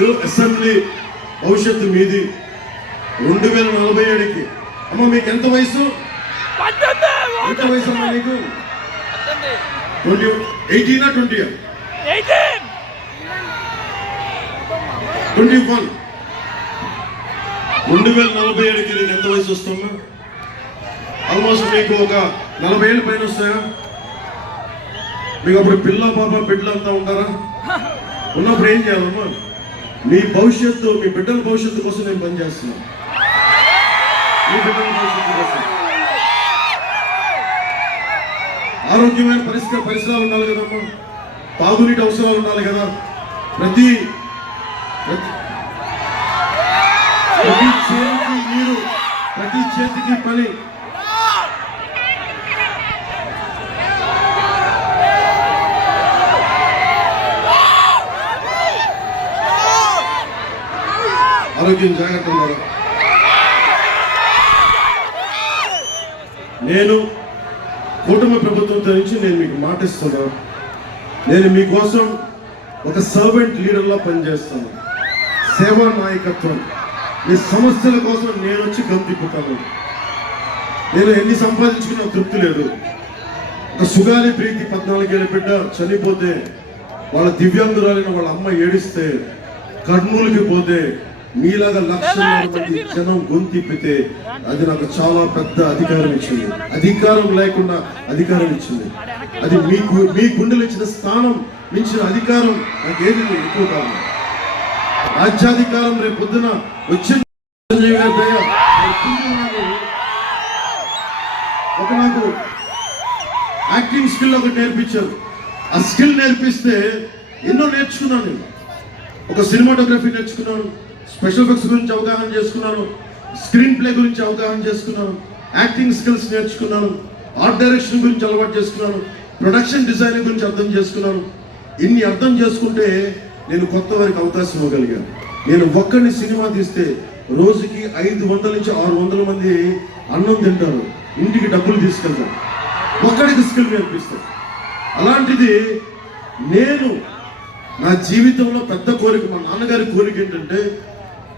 Assembly భవిష్యత్తు మీది రెండు వేల నలభై ఏడుకి. అమ్మ మీకు ఎంత వయసు? ఎంత వయసు అమ్మా నీకు? ట్వంటీ ఎయిటీనా ట్వంటీ ట్వంటీ వన్. రెండు వేల నలభై ఏడుకి నీకు ఎంత వయసు వస్తుందా ఆల్మోస్ట్ మీకు ఒక నలభై ఏళ్ళు పైన వస్తాయా? మీకు అప్పుడు పిల్ల పాప బిడ్డలు అంతా ఉంటారా? ఉన్నప్పుడు ఏం చేయాలమ్మా? మీ భవిష్యత్తు మీ బిడ్డల భవిష్యత్తు కోసం నేను పనిచేస్తున్నాను. మీ బిడ్డల భవిష్యత్తు కోసం. ఆరోగ్యమైన పరిస్థితి పరిసరాలు ఉండాలి కదమ్మా తాగునీటి అవసరాలు ఉండాలి కదా. ప్రతి ప్రతి ప్రతి చేతికి నీరు ప్రతి చేతికి పని ఆరోగ్యం జాగ్రత్త నేను కుటుంబ ప్రభుత్వంతో నుంచి నేను మీకు మాటిస్తున్నాను నేను మీకోసం ఒక సర్వెంట్ లీడర్లా పనిచేస్తాను. సేవా నాయకత్వం. మీ సమస్యల కోసం నేను వచ్చి గంతిప్పుతాను నేను ఎన్ని సంపాదించుకున్నా తృప్తి లేదు. ఒక సుగాలి ప్రీతి పద్నాలుగేళ్ళ బిడ్డ చనిపోతే వాళ్ళ దివ్యాంగురాలైన వాళ్ళ అమ్మ ఏడిస్తే కర్నూలుకి పోతే మీలాగా లక్షల మంది జనం గొంతిప్పితే అది నాకు చాలా పెద్ద అధికారం ఇచ్చింది. అధికారం లేకుండా అధికారం ఇచ్చింది. అది మీకు మీ గుండెలు ఇచ్చిన స్థానం మించిన అధికారం నాకు ఏది లేదు, ఎక్కువ కాదు. రాజ్యాధికారం రేపు పొద్దున వచ్చిన ఒక నాకు యాక్టింగ్ స్కిల్ ఒకటి నేర్పించారు. ఆ స్కిల్ నేర్పిస్తే ఎన్నో నేర్చుకున్నాను నేను. ఒక సినిమాటోగ్రఫీ నేర్చుకున్నాను. స్పెషల్ ఎఫెక్ట్స్ గురించి అవగాహన చేసుకున్నాను. స్క్రీన్ ప్లే గురించి అవగాహన చేసుకున్నాను. యాక్టింగ్ స్కిల్స్ నేర్చుకున్నాను. ఆర్ట్ డైరెక్షన్ గురించి అలవాటు చేసుకున్నాను. ప్రొడక్షన్ డిజైనింగ్ గురించి అర్థం చేసుకున్నాను. ఇన్ని అర్థం చేసుకుంటే నేను కొత్త వారికి అవకాశం ఇవ్వగలిగాను. నేను ఒక్కడిని సినిమా తీస్తే రోజుకి ఐదు వందల నుంచి ఆరు వందల మంది అన్నం తింటారు. ఇంటికి డబ్బులు తీసుకెళ్తారు. ఒక్కడికి స్కిల్ నేర్పిస్తాను అలాంటిది నేను నా జీవితంలో పెద్ద కోరిక మా నాన్నగారి కోరిక ఏంటంటే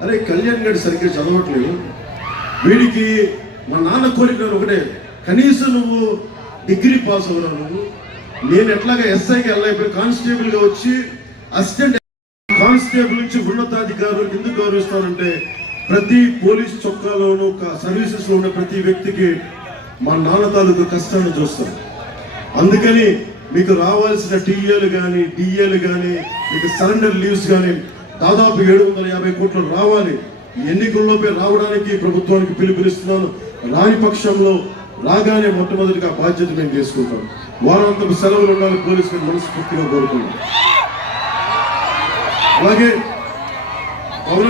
అరే కళ్యాణ్ గారు సరిగ్గా చదవట్లేదు. వీడికి మా నాన్న కోరిక ఒకటే కనీసం నువ్వు డిగ్రీ పాస్ అవునా నువ్వు. నేను ఎట్లాగా ఎస్ఐకి వెళ్ళైపోయి కానిస్టేబుల్గా వచ్చి అసిస్టెంట్ కానిస్టేబుల్ నుంచి ఉన్నతాధికారులు ఎందుకు గౌరవిస్తానంటే ప్రతి పోలీస్ చొక్కాలోనూ ఒక సర్వీసెస్లో ఉన్న ప్రతి వ్యక్తికి మా నాన్న తాలూకు కష్టాన్ని చూస్తారు అందుకని మీకు రావాల్సిన టీఏలు కానీ డిఏలు కానీ మీకు సరెండర్ లీవ్స్ కానీ దాదాపు ఏడు వందల యాభై కోట్లు రావాలి. ఎన్నికల్లోపే రావడానికి ప్రభుత్వానికి పిలుపునిస్తున్నాను. రాని పక్షంలో రాగానే మొట్టమొదటిగా బాధ్యత మేము తీసుకుంటాం. వారాంతపు సెలవులు ఉండాలి పోలీసులు మనస్ఫూర్తిగా కోరుకున్నాం అలాగే పౌర